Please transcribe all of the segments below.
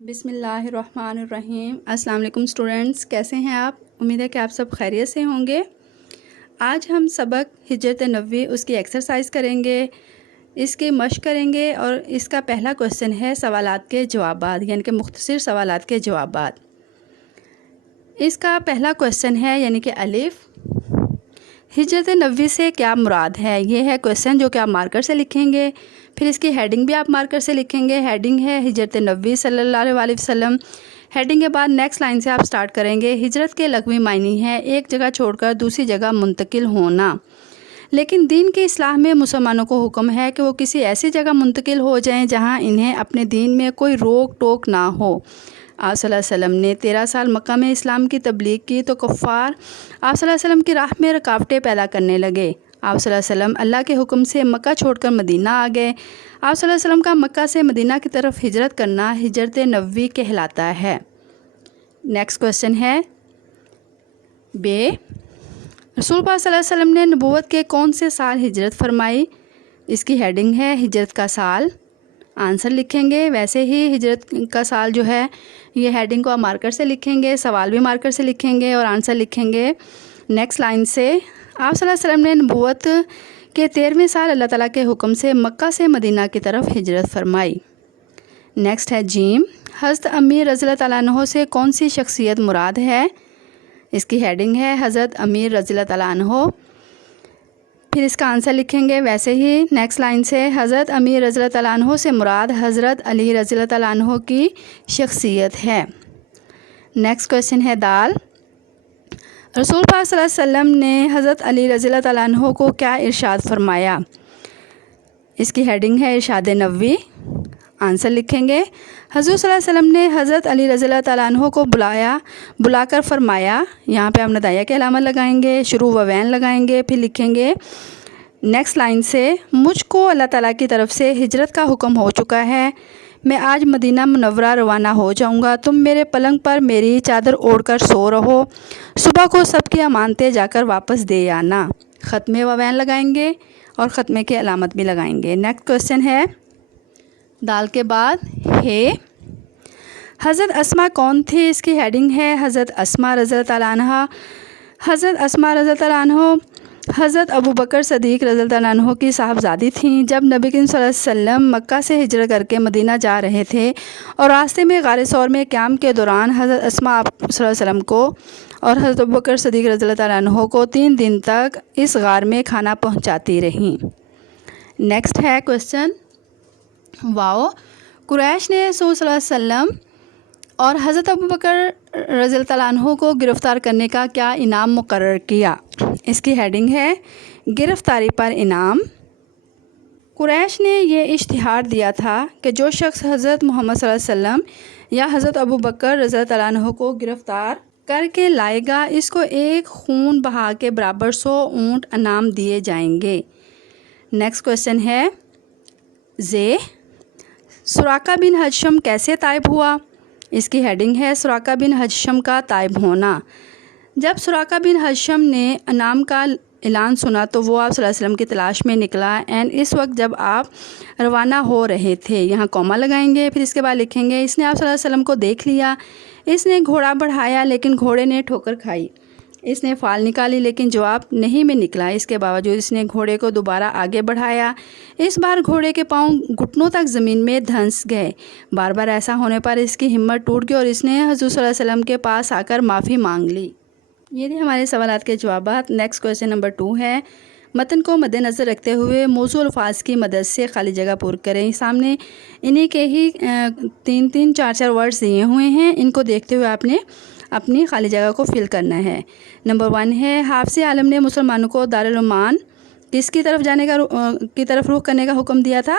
بسم اللہ الرحمن الرحیم۔ السلام علیکم اسٹوڈنٹس، کیسے ہیں آپ؟ امید ہے کہ آپ سب خیریت سے ہوں گے۔ آج ہم سبق ہجرت نبوی اس کی ایکسرسائز کریں گے، اس کی مشق کریں گے، اور اس کا پہلا کویسچن ہے سوالات کے جوابات، یعنی کہ مختصر سوالات کے جوابات۔ اس کا پہلا کویسچن ہے یعنی کہ الف، ہجرت نبوی سے کیا مراد ہے؟ یہ ہے کویسچن جو کہ آپ مارکر سے لکھیں گے۔ پھر اس کی ہیڈنگ بھی آپ مارکر سے لکھیں گے۔ ہیڈنگ ہے ہجرت نبوی صلی اللہ علیہ وسلم۔ ہیڈنگ کے بعد نیکسٹ لائن سے آپ سٹارٹ کریں گے۔ ہجرت کے لغوی معنی ہے ایک جگہ چھوڑ کر دوسری جگہ منتقل ہونا، لیکن دین کی اصلاح میں مسلمانوں کو حکم ہے کہ وہ کسی ایسی جگہ منتقل ہو جائیں جہاں انہیں اپنے دین میں کوئی روک ٹوک نہ ہو۔ آپ صلی اللہ علیہ وسلم نے 13 سال مکہ میں اسلام کی تبلیغ کی تو کفار آپ صلی اللہ علیہ وسلم کی راہ میں رکاوٹیں پیدا کرنے لگے۔ آپ صلی اللہ علیہ وسلم اللہ کے حکم سے مکہ چھوڑ کر مدینہ آ گئے۔ آپ صلی اللہ علیہ وسلم کا مکہ سے مدینہ کی طرف ہجرت کرنا ہجرت نبوی کہلاتا ہے۔ نیکسٹ کویسچن ہے بے، رسول پاک صلی اللہ علیہ وسلم نے نبوت کے کون سے سال ہجرت فرمائی؟ اس کی ہیڈنگ ہے ہجرت کا سال۔ آنسر لکھیں گے، ویسے ہی ہجرت کا سال جو ہے یہ ہیڈنگ کو آپ مارکر سے لکھیں گے، سوال بھی مارکر سے لکھیں گے اور آنسر لکھیں گے نیکسٹ لائن سے۔ آپ صلی اللہ علیہ وسلم نے نبوت کے 13ویں سال اللہ تعالیٰ کے حکم سے مکہ سے مدینہ کی طرف ہجرت فرمائی۔ نیکسٹ ہے جیم، حضرت امیر رضی اللہ تعالیٰ عنہ سے کون سی شخصیت مراد ہے؟ اس کی ہیڈنگ ہے حضرت امیر رضی اللہ تعالیٰ عنہ۔ پھر اس کا آنسر لکھیں گے ویسے ہی نیکسٹ لائن سے۔ حضرت امیر رضی اللہ تعالیٰ عنہ سے مراد حضرت علی رضی اللہ تعالیٰ عنہ کی شخصیت ہے۔ نیکسٹ کویسچن ہے دال، رسول پاک صلی اللہ علیہ وسلم نے حضرت علی رضی اللہ تعالیٰ عنہ کو کیا ارشاد فرمایا؟ اس کی ہیڈنگ ہے ارشاد نبوی۔ آنسر لکھیں گے، حضور صلی اللہ علیہ وسلم نے حضرت علی رضی اللہ تعالیٰ عنہ کو بلا کر فرمایا، یہاں پہ ہم ندائیہ کی علامت لگائیں گے، شروع و وین لگائیں گے، پھر لکھیں گے نیکسٹ لائن سے، مجھ کو اللہ تعالیٰ کی طرف سے ہجرت کا حکم ہو چکا ہے، میں آج مدینہ منورہ روانہ ہو جاؤں گا، تم میرے پلنگ پر میری چادر اوڑھ کر سو رہو، صبح کو سب کی امانتیں جا کر واپس دے آنا۔ ختمے و وین لگائیں گے اور ختمے کی علامت بھی لگائیں گے۔ نیکسٹ کویسچن ہے دال کے بعد ہے، حضرت اسماء کون تھی؟ اس کی ہیڈنگ ہے حضرت اسماء رضی اللہ تعالیٰ عنہ۔ حضرت اسماء رضی اللہ تعالیٰ عنہ حضرت ابو بکر صدیق رضی اللہ تعالیٰ عنہ کی صاحبزادی تھیں۔ جب نبی کریم صلی اللہ علیہ وسلم مکہ سے ہجرت کر کے مدینہ جا رہے تھے اور راستے میں غار ثور میں قیام کے دوران حضرت اسماء آپ صلی اللہ علیہ وسلم کو اور حضرت ابو بکر صدیق رضی اللہ تعالیٰ عنہ کو 3 دن تک اس غار میں کھانا پہنچاتی رہیں۔ نیکسٹ ہے کویسچن واو، قریش نے رسول صلی اللہ علیہ وسلم اور حضرت ابو بکر رضی اللہ تعالیٰ عنہ کو گرفتار کرنے کا کیا انعام مقرر کیا؟ اس کی ہیڈنگ ہے گرفتاری پر انعام۔ قریش نے یہ اشتہار دیا تھا کہ جو شخص حضرت محمد صلی اللہ علیہ وسلم یا حضرت ابو بکر رضی اللہ تعالیٰ عنہ کو گرفتار کر کے لائے گا، اس کو ایک خون بہا کے برابر 100 اونٹ انعام دیے جائیں گے۔ نیکسٹ کویسچن ہے زے، سراقہ بن حشم کیسے طائب ہوا؟ اس کی ہیڈنگ ہے سراقہ بن حشم کا طائب ہونا۔ جب سراقہ بن حشم نے انعام کا اعلان سنا تو وہ آپ صلی اللہ علیہ وسلم کی تلاش میں نکلا، اینڈ اس وقت جب آپ روانہ ہو رہے تھے، یہاں کوما لگائیں گے، پھر اس کے بعد لکھیں گے اس نے آپ صلی اللہ علیہ وسلم کو دیکھ لیا، اس نے گھوڑا بڑھایا لیکن گھوڑے نے ٹھوکر کھائی، اس نے فال نکالی لیکن جواب نہیں میں نکلا، اس کے باوجود اس نے گھوڑے کو دوبارہ آگے بڑھایا، اس بار گھوڑے کے پاؤں گھٹنوں تک زمین میں دھنس گئے، بار بار ایسا ہونے پر اس کی ہمت ٹوٹ گئی اور اس نے حضور صلی اللہ علیہ وسلم کے پاس آ کر معافی مانگ لی۔ یہ تھے ہمارے سوالات کے جوابات۔ نیکسٹ کویسچن نمبر 2 ہے، متن کو مد نظر رکھتے ہوئے موضوع الفاظ کی مدد سے خالی جگہ پر کریں۔ سامنے انہی کے ہی 3 4 ورڈز دیے ہوئے ہیں، ان کو دیکھتے ہوئے آپ نے اپنی خالی جگہ کو فل کرنا ہے۔ نمبر 1 ہے، حافظ عالم نے مسلمانوں کو دارالعمان کس کی طرف جانے کا رخ کرنے کا حکم دیا تھا؟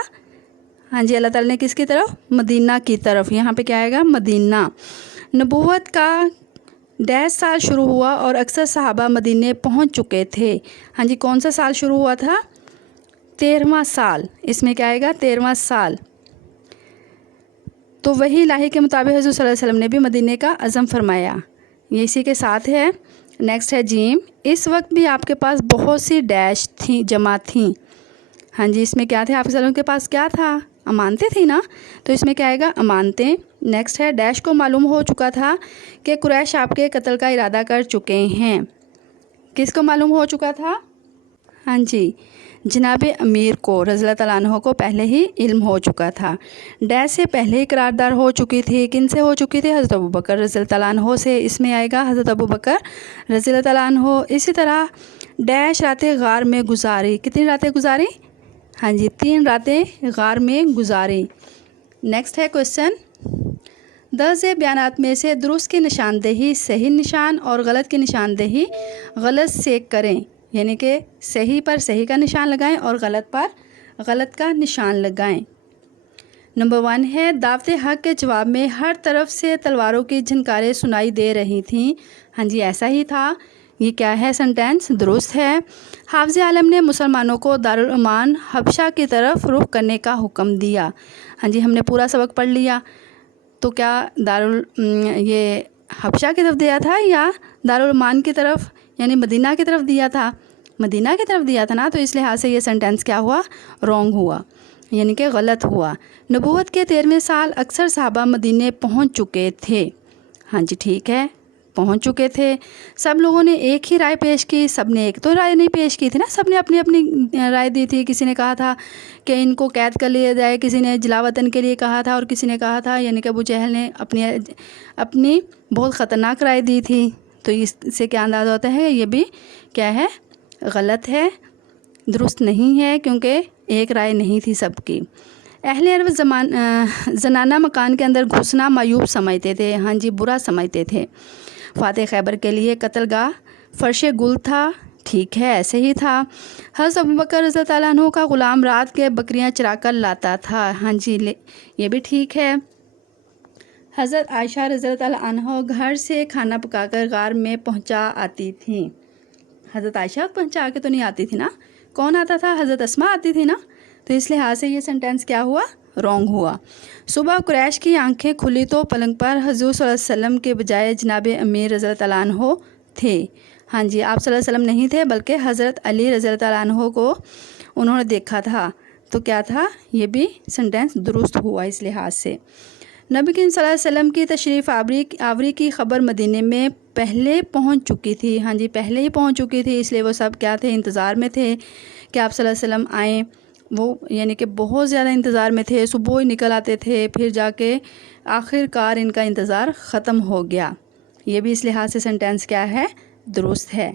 ہاں جی، اللہ تعالیٰ نے کس کی طرف؟ مدینہ کی طرف۔ یہاں پہ کیا آئے گا؟ مدینہ۔ نبوت کا 10 سال شروع ہوا اور اکثر صحابہ مدینے پہنچ چکے تھے۔ ہاں جی، کون سا سال شروع ہوا تھا؟ 13واں سال۔ اس میں کیا آئے گا؟ 13واں سال۔ تو وہی الہی کے مطابق حضور صلی اللہ علیہ وسلم نے بھی مدینے کا عزم فرمایا، یہ اسی کے ساتھ ہے۔ نیکسٹ ہے جیم، اس وقت بھی آپ کے پاس بہت سی ڈیش تھیں، جمع تھیں۔ ہاں جی، اس میں کیا تھے؟ آپ صلی اللہ علیہ وسلم کے پاس کیا تھا؟ امانتیں تھی نا، تو اس میں کیا آئے گا؟ امانتیں۔ نیکسٹ ہے ڈیش کو معلوم ہو چکا تھا کہ قریش آپ کے قتل کا ارادہ کر چکے ہیں۔ کس کو معلوم ہو چکا تھا؟ ہاں جی، جناب امیر کو، رضی اللہ تعالیٰ عنہ کو پہلے ہی علم ہو چکا تھا۔ ڈیش سے پہلے ہی قرارداد ہو چکی تھی، کن سے ہو چکی تھی؟ حضرت ابوبکر رضی اللہ تعالیٰ عنہ سے۔ اس میں آئے گا حضرت ابوبکر رضی اللہ تعالیٰ عنہ۔ اسی طرح ڈیش راتیں غار میں گزاری، کتنی راتیں گزاری؟ ہاں جی، 3 راتیں غار میں گزاری۔ نیکسٹ ہے کویشچن، درج بیانات میں سے درست کی نشاندہی صحیح نشان اور غلط کی نشاندہی غلط سے کریں، یعنی کہ صحیح پر صحیح کا نشان لگائیں اور غلط پر غلط کا نشان لگائیں۔ نمبر 1 ہے دعوت حق کے جواب میں ہر طرف سے تلواروں کی جھنکاریں سنائی دے رہی تھیں۔ ہاں جی، ایسا ہی تھا۔ یہ کیا ہے؟ سنٹینس درست ہے۔ حافظ عالم نے مسلمانوں کو دارالایمان حبشہ کی طرف رخ کرنے کا حکم دیا۔ ہاں جی، ہم نے پورا سبق پڑھ لیا، تو کیا یہ حبشہ کی طرف دیا تھا یا دارالایمان کی طرف، یعنی مدینہ کی طرف دیا تھا؟ مدینہ کی طرف دیا تھا نا، تو اس لحاظ سے یہ سنٹینس کیا ہوا؟ رانگ ہوا، یعنی کہ غلط ہوا۔ نبوت کے 13ویں سال اکثر صحابہ مدینے پہنچ چکے تھے۔ ہاں جی، ٹھیک ہے، پہنچ چکے تھے۔ سب لوگوں نے ایک ہی رائے پیش کی، سب نے ایک تو رائے نہیں پیش کی تھی نا، سب نے اپنی اپنی رائے دی تھی۔ کسی نے کہا تھا کہ ان کو قید کر لیا جائے، کسی نے جلا وطن کے لیے کہا تھا، اور کسی نے کہا تھا، یعنی کہ ابو جہل نے اپنی بہت خطرناک رائے دی تھی۔ تو اس سے کیا اندازہ ہوتا ہے؟ یہ بھی کیا ہے؟ غلط ہے، درست نہیں ہے، کیونکہ ایک رائے نہیں تھی سب کی۔ اہل عرب زنانہ مکان کے اندر گھسنا معیوب سمجھتے تھے۔ ہاں جی، برا سمجھتے تھے۔ فاتح خیبر کے لیے قتل گاہ فرش گل تھا، ٹھیک ہے، ایسے ہی تھا۔ حضرت ابوبکر رضی اللہ تعالیٰ عنہ کا غلام رات کے بکریاں چرا کر لاتا تھا۔ ہاں جی، یہ بھی ٹھیک ہے۔ حضرت عائشہ رضی اللہ تعالیٰ عنہ گھر سے کھانا پکا کر غار میں پہنچا آتی تھیں۔ حضرت عائشہ پہنچا کے تو نہیں آتی تھی نا، کون آتا تھا؟ حضرت اسماء آتی تھی نا، تو اس لحاظ سے یہ سنٹینس کیا ہوا؟ رانگ ہوا۔ صبح قریش کی آنکھیں کھلی تو پلنگ پر حضور صلی اللہ علیہ وسلم کے بجائے جناب امیر رضی اللہ تعالیٰ عنہ تھے۔ ہاں جی، آپ صلی اللہ علیہ وسلم نہیں تھے، بلکہ حضرت علی رضی اللہ تعالیٰ عنہ کو انہوں نے دیکھا تھا، تو کیا تھا؟ یہ بھی سنٹینس درست ہوا اس لحاظ سے۔ نبی کریم صلی اللہ علیہ وسلم کی تشریف آوری کی خبر مدینے میں پہلے پہنچ چکی تھی۔ ہاں جی، پہلے ہی پہنچ چکی تھی، اس لیے وہ سب کیا تھے؟ انتظار میں تھے کہ آپ صلی اللہ علیہ وسلم آئیں۔ وہ یعنی کہ بہت زیادہ انتظار میں تھے، صبح ہی نکل آتے تھے، پھر جا کے آخر کار ان کا انتظار ختم ہو گیا۔ یہ بھی اس لحاظ سے سنٹینس کیا ہے؟ درست ہے۔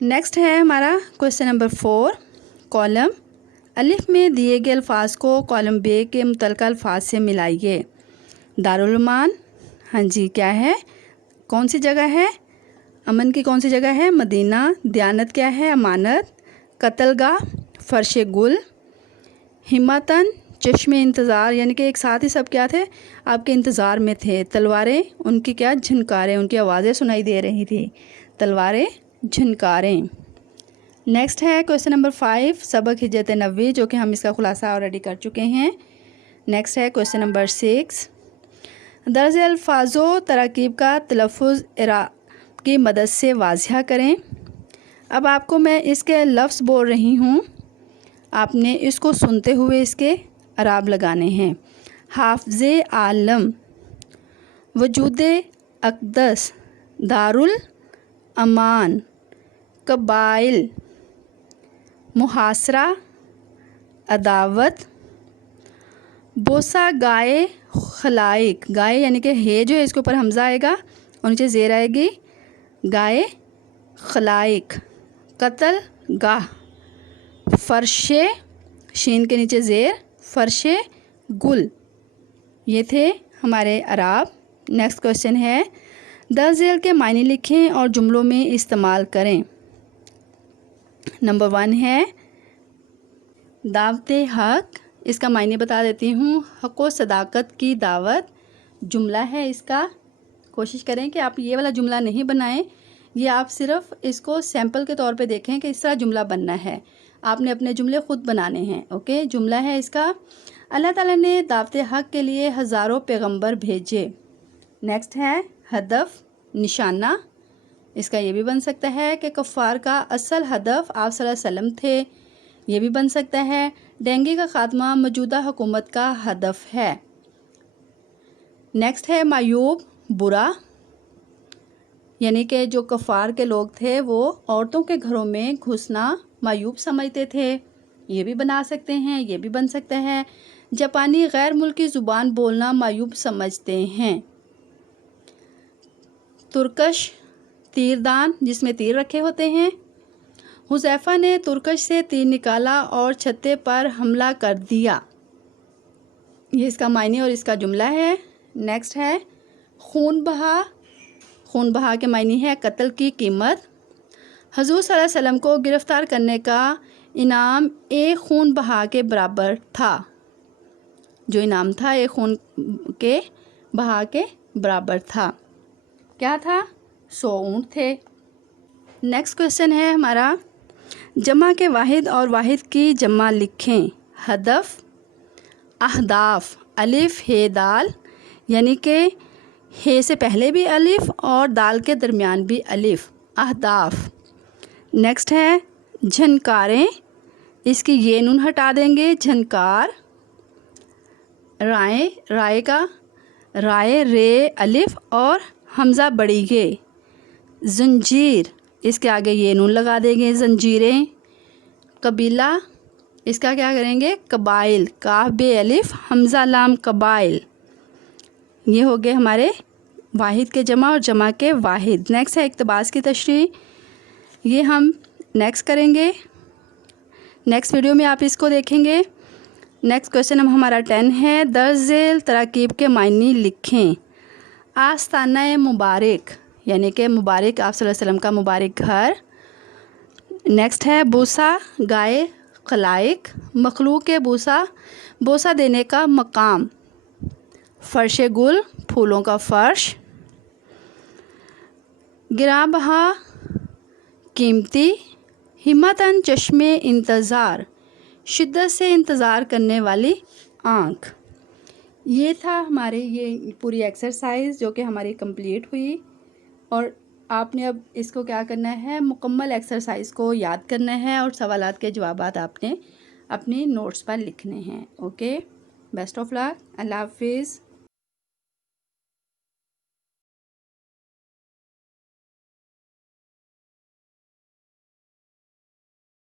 نیکسٹ ہے ہمارا کویشچن نمبر 4، کالم الف میں دیے گئے الفاظ کو کالم بے کے متعلقہ الفاظ سے ملائیے۔ دارالایمان، ہاں جی، کیا ہے؟ کون سی جگہ ہے؟ امن کی کون سی جگہ ہے؟ مدینہ۔ دیانت کیا ہے؟ امانت۔ قتل گاہ فرش گل۔ ہمتن چشم انتظار، یعنی کہ ایک ساتھ ہی سب کیا تھے؟ آپ کے انتظار میں تھے۔ تلواریں، ان کی کیا؟ جھنکاریں، ان کی آوازیں سنائی دے رہی تھی، تلواریں جھنکاریں۔ نیکسٹ ہے کویشچن نمبر 5، سبق ہجرت نبوی، جو کہ ہم اس کا خلاصہ آلریڈی کر چکے ہیں۔ نیکسٹ ہے کویشچن نمبر 6، درج الفاظ و تراکیب کا تلفظ اعراب کی مدد سے واضح کریں۔ اب آپ کو میں اس کے لفظ بول رہی ہوں، آپ نے اس کو سنتے ہوئے اس کے اعراب لگانے ہیں۔ حافظ عالم، وجود اقدس، دارالامان، قبائل، محاصرہ، عداوت، بوسہ گائے خلائق، گائے یعنی کہ ہے جو ہے اس کے اوپر حمزہ آئے گا اور نیچے زیر آئے گی، گائے خلائق، قتل گاہ، فرش، شین کے نیچے زیر، فرش گل۔ یہ تھے ہمارے اعراب۔ نیکسٹ کویشچن ہے، درج ذیل کے معنی لکھیں اور جملوں میں استعمال کریں۔ نمبر 1 ہے دعوت حق، اس کا معنی بتا دیتی ہوں، حق و صداقت کی دعوت۔ جملہ ہے اس کا، کوشش کریں کہ آپ یہ والا جملہ نہیں بنائیں، یہ آپ صرف اس کو سیمپل کے طور پہ دیکھیں کہ اس طرح جملہ بننا ہے، آپ نے اپنے جملے خود بنانے ہیں۔ اوکے، جملہ ہے اس کا، اللہ تعالیٰ نے دعوت حق کے لیے ہزاروں پیغمبر بھیجے۔ نیکسٹ ہے ہدف، نشانہ، اس کا یہ بھی بن سکتا ہے کہ کفار کا اصل ہدف آپ صلی اللہ علیہ وسلم تھے، یہ بھی بن سکتا ہے۔ ڈینگی کا خاتمہ موجودہ حکومت کا ہدف ہے۔ نیکسٹ ہے معیوب، برا، یعنی کہ جو کفار کے لوگ تھے وہ عورتوں کے گھروں میں گھسنا معیوب سمجھتے تھے، یہ بھی بنا سکتے ہیں، یہ بھی بن سکتا ہے۔ جاپانی غیر ملکی زبان بولنا معیوب سمجھتے ہیں۔ ترکش، تیر دان جس میں تیر رکھے ہوتے ہیں۔ حذیفہ نے ترکش سے تیر نکالا اور چھتے پر حملہ کر دیا، یہ اس کا معنی اور اس کا جملہ ہے۔ نیکسٹ ہے خون بہا۔ خون بہا کے معنی ہے قتل کی قیمت۔ حضور صلی اللہ علیہ وسلم کو گرفتار کرنے کا انعام ایک خون بہا کے برابر تھا، جو انعام تھا ایک خون کے بہا کے برابر تھا۔ کیا تھا؟ 100 اونٹ تھے۔ نیکسٹ کویسچن ہے ہمارا، جمع کے واحد اور واحد کی جمع لکھیں۔ ہدف، اہداف، الف ہے دال، یعنی کہ ہے سے پہلے بھی الف اور دال کے درمیان بھی الف، اہداف۔ نیکسٹ ہے جھنکاریں، اس کی یہ نون ہٹا دیں گے، جھنکار۔ رائے، رائے کا رائے رے الف اور حمزہ بڑی گے۔ زنجیر، اس کے آگے یہ نون لگا دیں گے، زنجیریں۔ قبیلہ، اس کا کیا کریں گے، قبائل، کاف بے الف حمزہ لام قبائل۔ یہ ہو گئے ہمارے واحد کے جمع اور جمع کے واحد۔ نیکسٹ ہے اقتباس کی تشریح، یہ ہم نیکسٹ کریں گے، نیکسٹ ویڈیو میں آپ اس کو دیکھیں گے۔ نیکسٹ کویسچن ہمارا 10 ہے، درج ذیل تراکیب کے معنی لکھیں۔ آستانہ مبارک، یعنی کہ مبارک آپ صلی اللہ علیہ وسلم کا مبارک گھر۔ نیکسٹ ہے بوسہ، گائے خلائق، مخلوق بوسہ، بوسہ دینے کا مقام۔ فرش گل، پھولوں کا فرش۔ گراں بہا، قیمتی۔ ہمتاً، چشم انتظار، شدت سے انتظار کرنے والی آنکھ۔ یہ تھا ہمارے یہ پوری ایکسرسائز جو کہ ہماری کمپلیٹ ہوئی، اور آپ نے اب اس کو کیا کرنا ہے، مکمل ایکسرسائز کو یاد کرنا ہے اور سوالات کے جوابات آپ نے اپنی نوٹس پر لکھنے ہیں۔ اوکے، بیسٹ آف لک، اللہ حافظ۔